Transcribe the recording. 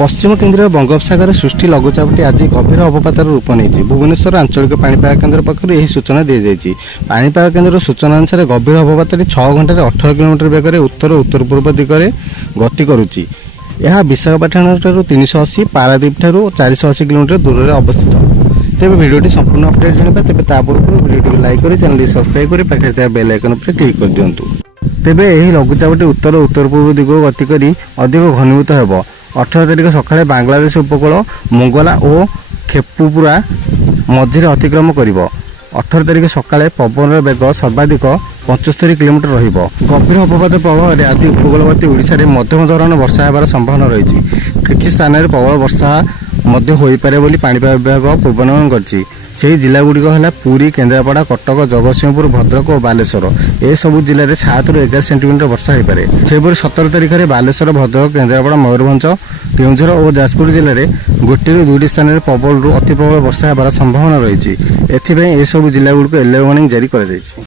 पश्चिम केन्द्रीय बंगोपसागर सृष्टि लघुचापटी आज गभीर अवपातर रूप नहीं। भुवनेश्वर आंचलिक पाणीपाग केन्द्र पक्षर यह सूचना दी जाएगी। पाणीपाग केन्द्र सूचना अनुसार गभीर अवपात 6 घंटे 18 किलोमीटर बेगर उत्तर उत्तर पूर्व दिगरे गति करुच्ची। यह विशाखापट्टनम 380 पारादीप 480 किलोमीटर दूर में अवस्थित। तेज भिडियो संपूर्ण अपडेट जाना तेज पूर्व भिडियो लाइक कर चैनल सब्सक्राइब कर पाखे बेल आइकन पर क्लिक कर दिंतु। तेज यह लघुचापटी उत्तर उत्तर पूर्व दिग गति कर अधिक घनीभूत हो 18 तारिख सकाଳେ बांग्लादेश उपकूल मंगला और खेपुपुरा मझे अतिक्रम कर 18 तारिख सकाळे पवन बेग सर्वाधिक 75 किलोमीटर रहिबो। गभीर अवपात प्रभाव में आज उपकूलवर्ती ओडिशा रे मध्यम धरण वर्षा होबार संभावना रही। किछि स्थान में प्रबल वर्षा मध्य होई पारे बोली पाणीपाग विभाग पूर्वानुमान करछि। से जिलागुड़िक है पुरी, केन्द्रापड़ा, कटक, जगतसिंहपुर, भद्रक और बालेश्वर। ए सबु जिले में 7 ରୁ 11 सेंटीमीटर वर्षा हो पारे। सेपरी 17 तारिख में बालेश्वर, भद्रक, केन्द्रापड़ा, मयूरभंज, केउझर और जाजपुर जिले में 1 ରୁ 2 स्थान में प्रबल अति प्रबल वर्षा होबार संभावना रही। एथिपाई ए सबु जिलागुड़िक येलो वार्निंग जारी कर।